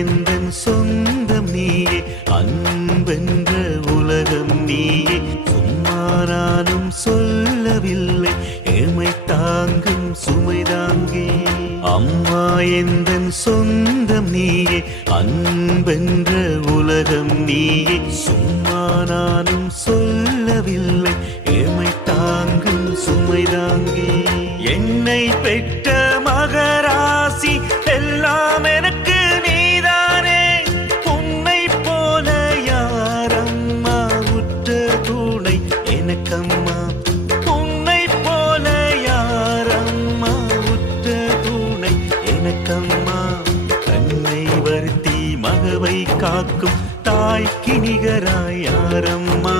எந்தன் சொந்தம் நீயே, அன்பென்ற உலகம் நீயே. சும்மா நானும் சொல்லவில்லை, ஏழ்மை தாங்கும் சுமைதாங்கே. அம்மா எந்தன் சொந்தம் நீயே, அன்பென்ற உலகம் நீயே. சும்மா நானும் சொல்லவில்லை, ஏழ்மை தாங்கும் சுமைதாங்கே. என்னை பெற்ற மகராசி எல்லாம் எனக்கு நீதானே. உன்னை போல யாரம்மா உற்ற துணை எனக்கம்மா. உன்னை போல யாரம்மா உற்ற துணை எனக்கம்மா. கண்ணை வருத்தி மகவை காக்கும் தாய்க்கு நிகராய் யாரம்மா.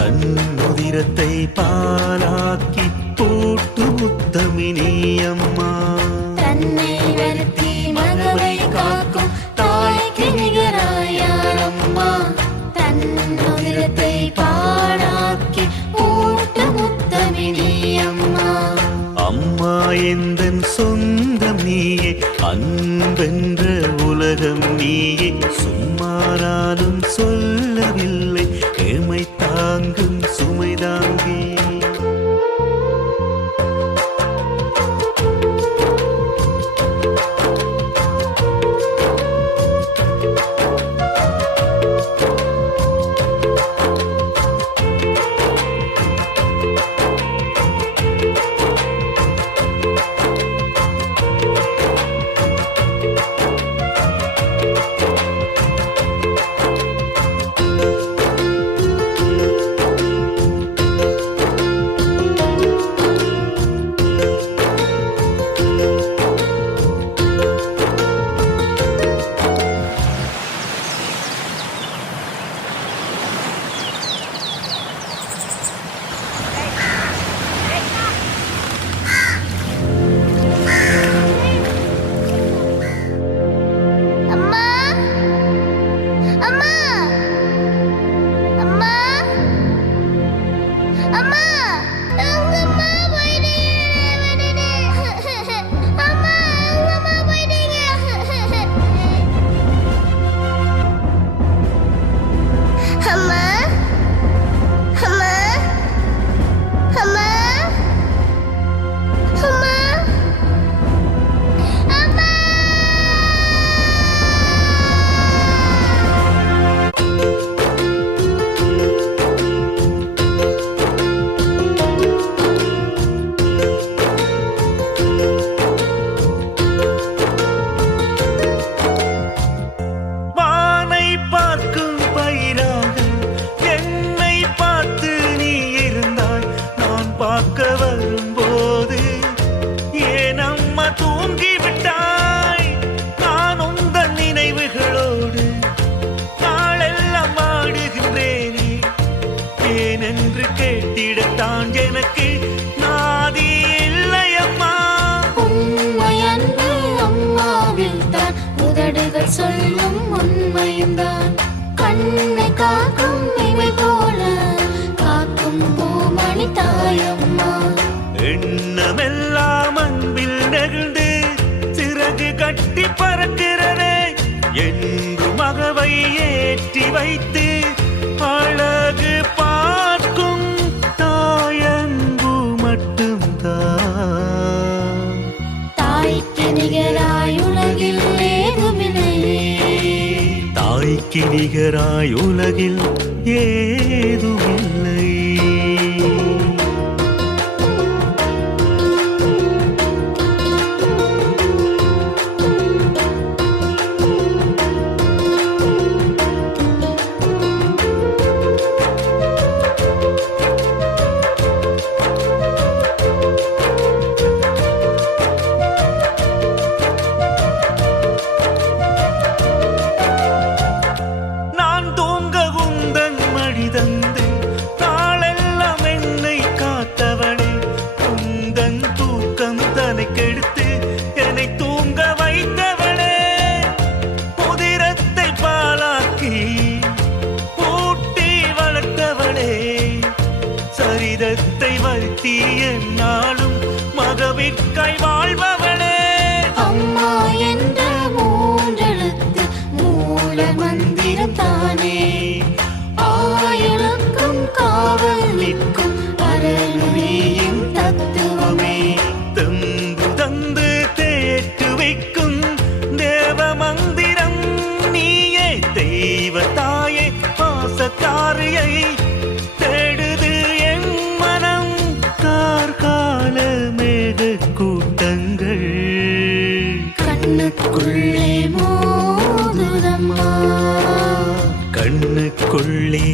தன் உதிரத்தை பாலாக்கி போட்டு முத்தமினி அம்மா. தன்னை வருத்தி மகவை காக்கும் தாய்க்கு நிகராய் யாரம்மா. தன் உதிரத்தை பாலாக்கி போட்டு முத்தமினி அம்மா. அம்மா எந்தன் சொந்தம் நீயே, அன்பென்ற உலகம் நீயே. சும்மா நானும் சொல்லவில்லை, ஏழ்மை தாங்கும் சுமைதாங்கே. சொல்லும் உண்மையும்தான். கண்ணை காக்கும் இவை போல காக்கும் பூமணி தாயம்மா. எண்ணமெல்லாம் அன்பில் நெகிழ்ந்து சிறகு கட்டி பறக்கிறதே. என்று மகவை ஏற்றி வைத்து அழகு பார்க்கும் தாயன்பு மட்டும்தான். தாய்க்கு நிகராய் உலகில் தாய்க்கு நிகராய் உலகில் ஏதுமில்லை. நான் உள்ளங்கள் கண்ணுக்குள்ளே மோதுதம்மா கண்ணுக்குள்ளே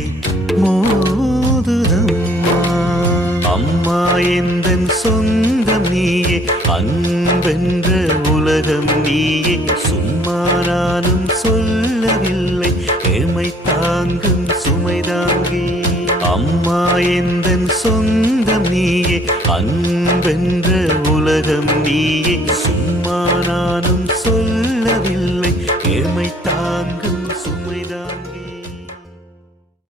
மோதுதம்மா அம்மா எந்தன் சொந்தம் நீயே அன்பென்ற உலகம் நீயே சும்மா நானும் சொல்லவில்லை எமை தாங்கும் சுமைதாங்கே அம்மா எந்தன் சொந்தம் நீயே அன்பென்ற உலகம் நீயே சும்மா நானும் சொல்லவில்லை எமை தாங்கும் சுமைதாங்கே